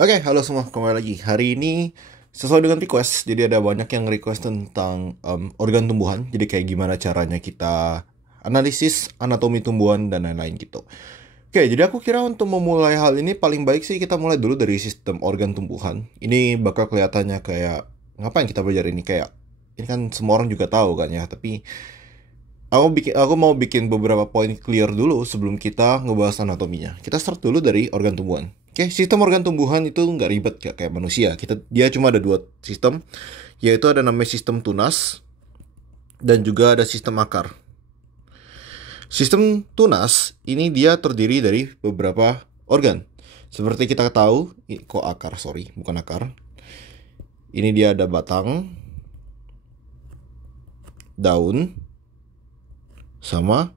Oke, halo semua, kembali lagi. Hari ini sesuai dengan request, jadi ada banyak yang request tentang organ tumbuhan. Jadi kayak gimana caranya kita analisis anatomi tumbuhan dan lain-lain gitu. Oke, jadi aku kira untuk memulai hal ini paling baik sih kita mulai dulu dari sistem organ tumbuhan. Ini bakal kelihatannya kayak ngapain kita belajar ini, kayak ini kan semua orang juga tahu kan ya. Tapi aku mau bikin beberapa poin clear dulu sebelum kita ngebahas anatominya. Kita start dulu dari organ tumbuhan. Oke, sistem organ tumbuhan itu nggak ribet kayak manusia. Dia cuma ada dua sistem, yaitu ada namanya sistem tunas dan juga ada sistem akar. Sistem tunas ini dia terdiri dari beberapa organ. Seperti kita tahu, kok akar, sorry, bukan akar. Ini dia ada batang, daun, sama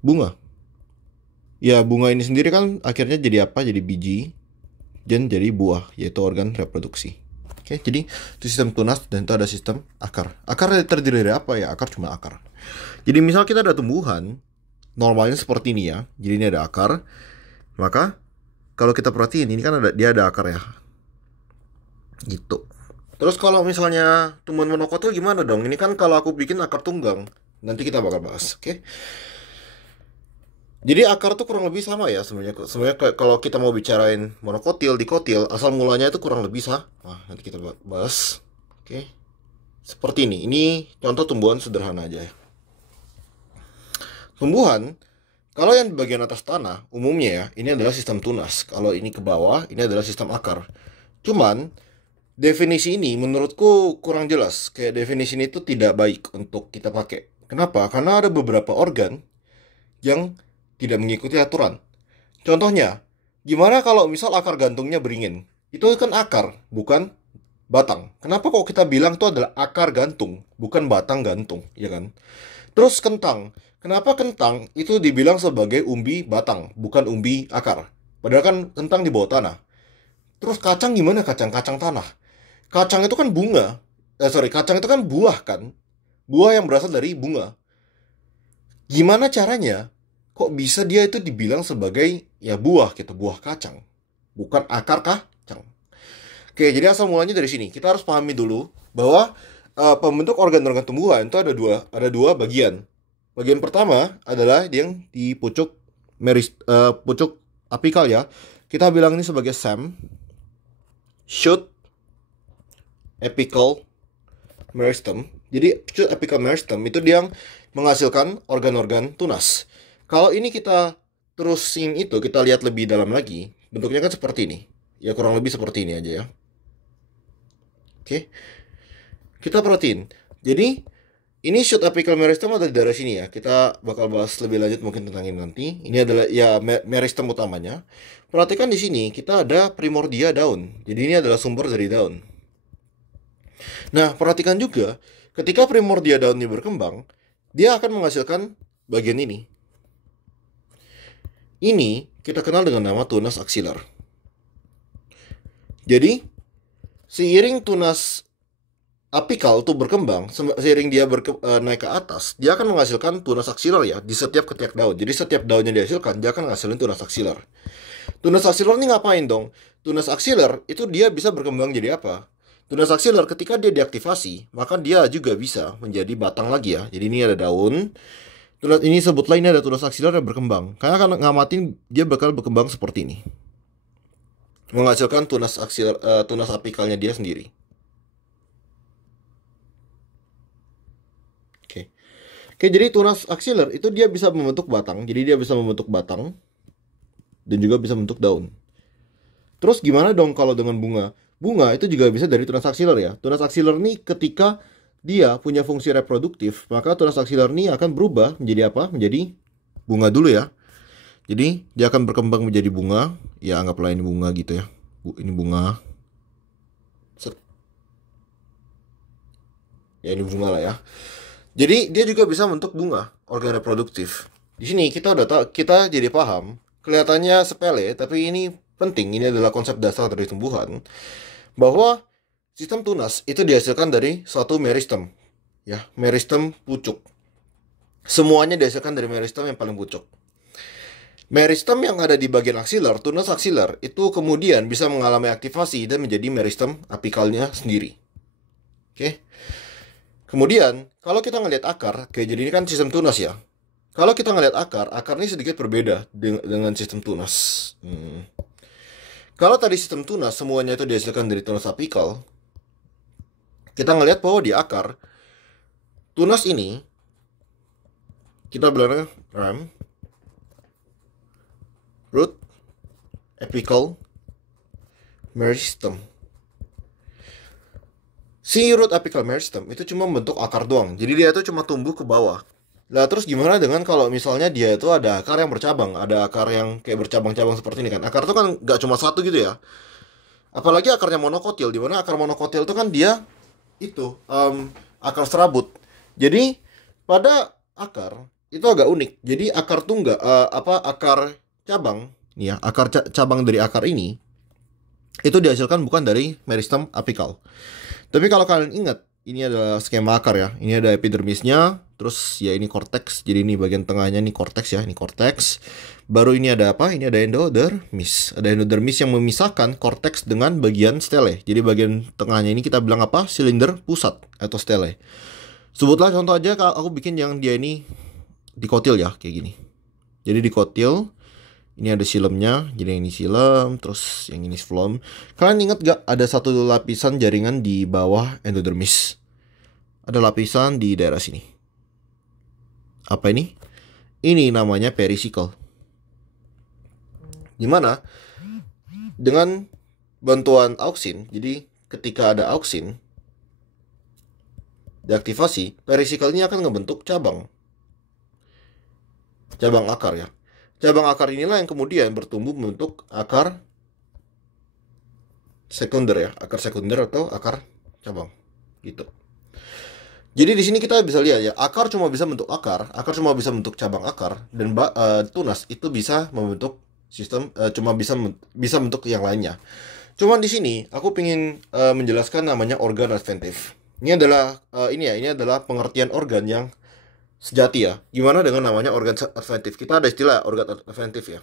bunga. Ya, bunga ini sendiri kan akhirnya jadi apa? Jadi biji dan jadi buah, yaitu organ reproduksi. Oke, jadi itu sistem tunas dan itu ada sistem akar. Akar terdiri dari apa ya? Akar cuma akar. Jadi misal kita ada tumbuhan, normalnya seperti ini ya. Jadi ini ada akar. Maka kalau kita perhatiin ini kan dia ada akar ya. Gitu. Terus kalau misalnya tumbuhan monokotil gimana dong? Ini kan kalau aku bikin akar tunggang. Nanti kita bakal bahas, oke? Jadi akar tuh kurang lebih sama ya sebenarnya. Sebenarnya kalau kita mau bicarain monokotil, dikotil, asal mulanya itu kurang lebih sama. Nah, nanti kita bahas. Oke. Seperti ini. Ini contoh tumbuhan sederhana aja ya. Tumbuhan, kalau yang di bagian atas tanah, umumnya ya, ini adalah sistem tunas. Kalau ini ke bawah, ini adalah sistem akar. Cuman, definisi ini menurutku kurang jelas. Kayak definisi ini tuh tidak baik untuk kita pakai. Kenapa? Karena ada beberapa organ yang tidak mengikuti aturan. Contohnya, gimana kalau misal akar gantungnya beringin? Itu kan akar, bukan batang. Kenapa kok kita bilang itu adalah akar gantung, bukan batang gantung, ya kan? Terus kentang. Kenapa kentang itu dibilang sebagai umbi batang, bukan umbi akar? Padahal kan kentang di bawah tanah. Terus kacang gimana kacang? Kacang tanah. Kacang itu kan bunga. Kacang itu kan buah kan? Buah yang berasal dari bunga. Gimana caranya? Kok bisa dia itu dibilang sebagai ya buah gitu, buah kacang, bukan akar kacang. Oke, jadi asal mulanya dari sini. Kita harus pahami dulu bahwa pembentuk organ-organ tumbuhan itu ada dua bagian. Bagian pertama adalah yang di pucuk apikal ya. Kita bilang ini sebagai stem, shoot, apical, meristem. Jadi shoot, apical, meristem itu dia yang menghasilkan organ-organ tunas. Kalau ini kita terusin itu, kita lihat lebih dalam lagi, bentuknya kan seperti ini. Ya kurang lebih seperti ini aja ya. Oke, kita perhatiin. Jadi ini shoot apical meristem ada di daerah sini ya. Kita bakal bahas lebih lanjut mungkin tentang ini nanti. Ini adalah ya meristem utamanya. Perhatikan di sini kita ada primordia daun. Jadi ini adalah sumber dari daun. Nah, perhatikan juga ketika primordia daun ini berkembang, dia akan menghasilkan bagian ini. Ini kita kenal dengan nama tunas aksilar. Jadi, seiring tunas apikal itu berkembang, seiring dia naik ke atas, dia akan menghasilkan tunas aksilar ya di setiap ketiak daun. Jadi setiap daun yang dihasilkan, dia akan menghasilkan tunas aksilar. Tunas aksilar ini ngapain dong? Tunas aksilar itu dia bisa berkembang jadi apa? Tunas aksilar ketika dia diaktifasi, maka dia juga bisa menjadi batang lagi ya. Jadi ini ada daun. Tunas ini sebutlah ini ada tunas aksilar yang berkembang. Karena akan ngamatin dia bakal berkembang seperti ini. Menghasilkan tunas aksilar, tunas apikalnya dia sendiri. Oke. Oke, jadi tunas aksilar itu dia bisa membentuk batang. Jadi dia bisa membentuk batang dan juga bisa membentuk daun. Terus gimana dong kalau dengan bunga? Bunga itu juga bisa dari tunas aksilar ya. Tunas aksilar ini ketika dia punya fungsi reproduktif, maka tunas aksilar ini akan berubah menjadi apa? Menjadi bunga dulu ya. Jadi dia akan berkembang menjadi bunga. Ya anggaplah ini bunga gitu ya. Ini bunga. Set. Ya ini bunga lah ya. Jadi dia juga bisa membentuk bunga, organ reproduktif. Di sini kita jadi paham. Kelihatannya sepele, tapi ini penting. Ini adalah konsep dasar dari tumbuhan bahwa sistem tunas itu dihasilkan dari suatu meristem, ya, meristem pucuk. Semuanya dihasilkan dari meristem yang paling pucuk. Meristem yang ada di bagian aksilar, tunas aksilar, itu kemudian bisa mengalami aktivasi dan menjadi meristem apikalnya sendiri. Oke. Kemudian, kalau kita ngelihat akar, kayak jadi ini kan sistem tunas ya. Kalau kita ngelihat akar, akar ini sedikit berbeda dengan sistem tunas. Kalau tadi sistem tunas semuanya itu dihasilkan dari tunas apikal, kita ngelihat bahwa di akar tunas ini kita bilangnya ram, root, apical, meristem. Si root apical meristem itu cuma bentuk akar doang. Jadi dia itu cuma tumbuh ke bawah. Lah terus gimana dengan kalau misalnya dia itu ada akar yang bercabang, ada akar yang kayak bercabang-cabang seperti ini kan? Akar itu kan nggak cuma satu gitu ya. Apalagi akarnya monokotil, di mana akar monokotil itu kan dia itu akar serabut. Jadi pada akar itu agak unik. Jadi akar tunggal akar cabang, nih ya, akar cabang dari akar ini itu dihasilkan bukan dari meristem apikal. Tapi kalau kalian ingat, ini adalah skema akar ya. Ini ada epidermisnya, terus ya ini korteks. Jadi ini bagian tengahnya nih korteks ya, ini korteks. Baru ini ada apa? Ini ada endodermis. Ada endodermis yang memisahkan korteks dengan bagian stele. Jadi bagian tengahnya ini kita bilang apa? Silinder pusat atau stele. Sebutlah contoh aja kalau aku bikin yang dia ini dikotil ya, kayak gini. Jadi dikotil. Ini ada silemnya, jadi ini silem, terus yang ini phloem. Kalian ingat gak ada satu lapisan jaringan di bawah endodermis? Ada lapisan di daerah sini. Apa ini? Ini namanya perisicle. Dimana dengan bantuan auksin, jadi ketika ada auksin diaktifasi, perisicle ini akan ngebentuk cabang akar ya. Cabang akar inilah yang kemudian bertumbuh membentuk akar sekunder ya, akar sekunder atau akar cabang gitu. Jadi di sini kita bisa lihat ya, akar cuma bisa bentuk akar cuma bisa bentuk cabang akar, dan tunas itu bisa membentuk sistem cuma bisa bentuk yang lainnya. Cuman di sini aku ingin menjelaskan namanya organ adventif. Ini adalah ini adalah pengertian organ yang sejati ya. Gimana dengan namanya organ adventif? Kita ada istilah organ adventif ya.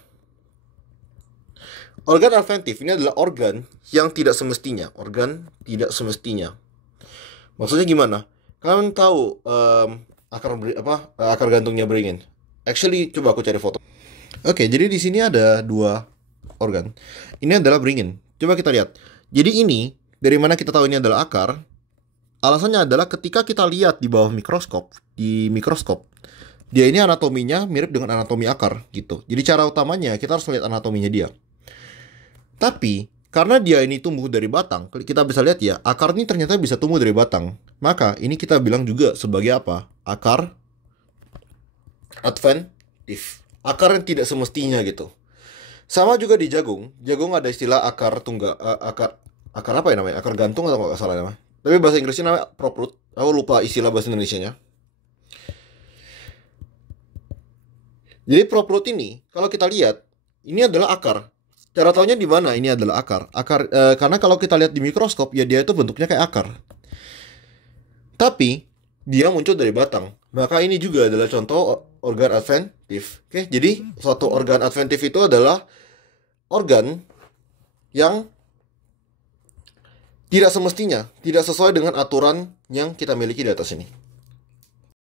Organ adventif ini adalah organ yang tidak semestinya. Organ tidak semestinya. Maksudnya gimana? Kalian tahu akar gantungnya beringin? Actually, coba aku cari foto. Oke, jadi di sini ada dua organ. Ini adalah beringin. Coba kita lihat. Jadi ini dari mana kita tahu ini adalah akar? Alasannya adalah ketika kita lihat di bawah mikroskop, dia ini anatominya mirip dengan anatomi akar gitu. Jadi cara utamanya kita harus lihat anatominya dia. Tapi karena dia ini tumbuh dari batang, kita bisa lihat ya, akar ini ternyata bisa tumbuh dari batang. Maka ini kita bilang juga sebagai apa? Akar adventif. Akar yang tidak semestinya gitu. Sama juga di jagung. Jagung ada istilah akar tunggal, akar apa ya namanya? Akar gantung atau nggak salah namanya? Tapi bahasa Inggrisnya namanya prop root. Aku lupa istilah bahasa Indonesianya. Jadi prop root ini, kalau kita lihat, ini adalah akar. Cara taunya di mana ini adalah akar? Karena kalau kita lihat di mikroskop, ya dia itu bentuknya kayak akar. Tapi dia muncul dari batang. Maka ini juga adalah contoh organ adventif. Oke, jadi suatu organ adventif itu adalah organ yang tidak semestinya, tidak sesuai dengan aturan yang kita miliki di atas ini.